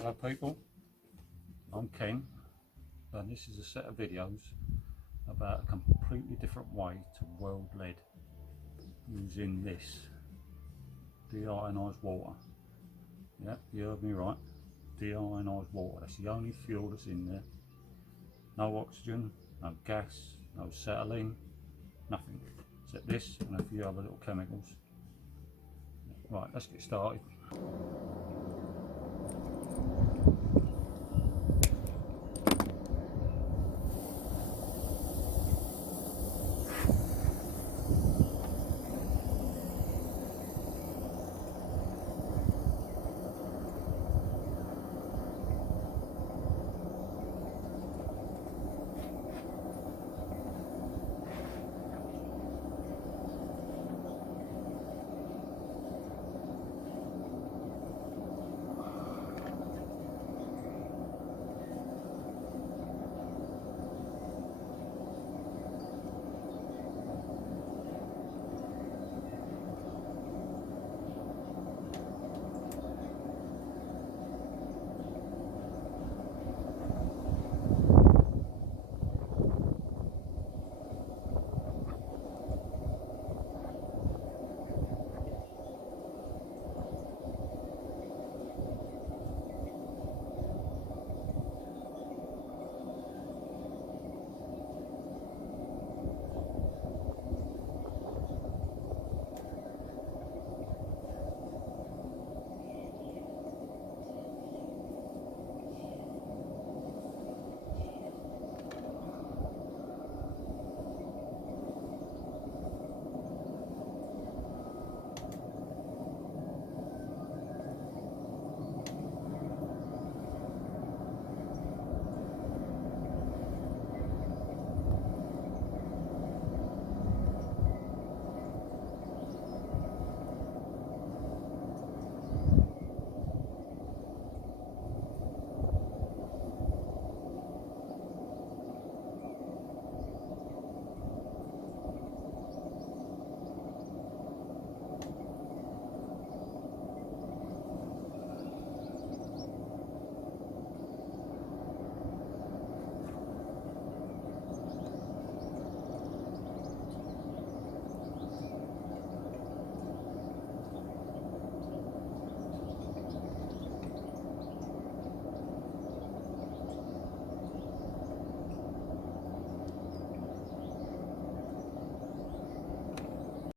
Hello people, I'm Ken and this is a set of videos about a completely different way to weld lead using this deionised water. Yeah, you heard me right, deionised water. That's the only fuel that's in there. No oxygen, no gas, no acetylene, nothing except this and a few other little chemicals. Right, let's get started.